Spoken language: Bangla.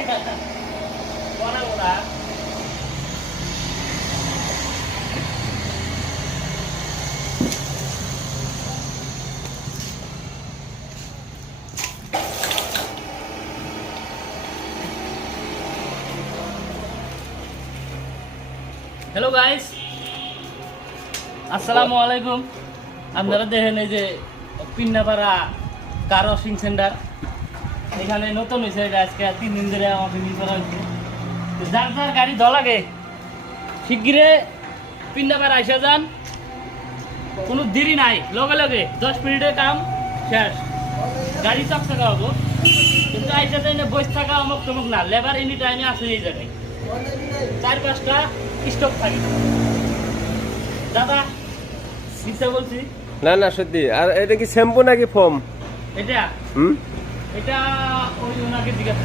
হ্যালো গাইস, আসসালামু আলাইকুম। আপনারা দেখেন এই যে পিন্নাপাড়া কার ওয়াশিং সেন্টার, এখানে নতুন হয়েছে। এটা আজকে 3 দিন ধরে ওপেনিং করা হয়েছে। যার যার গাড়ি ধ লাগে শিগগিরে পিন্নাপাড়া এসে যান, কোনো দেরি নাই, লগে লগে 10 মিনিটের কাম শেষ, গাড়ি চকচকা হবো। কিন্তু আইসা তাই না বসে থাকা অমুক তমুক না, লেবার এনি টাইমে আসে এই জায়গায় 4-5টা স্টক থাকে। দাদা মিথ্যা বলছি না না সত্যি। আর এটা কি শ্যাম্পু নাকি ফোম? এটা এটা ওই ওনাকে জিজ্ঞাসা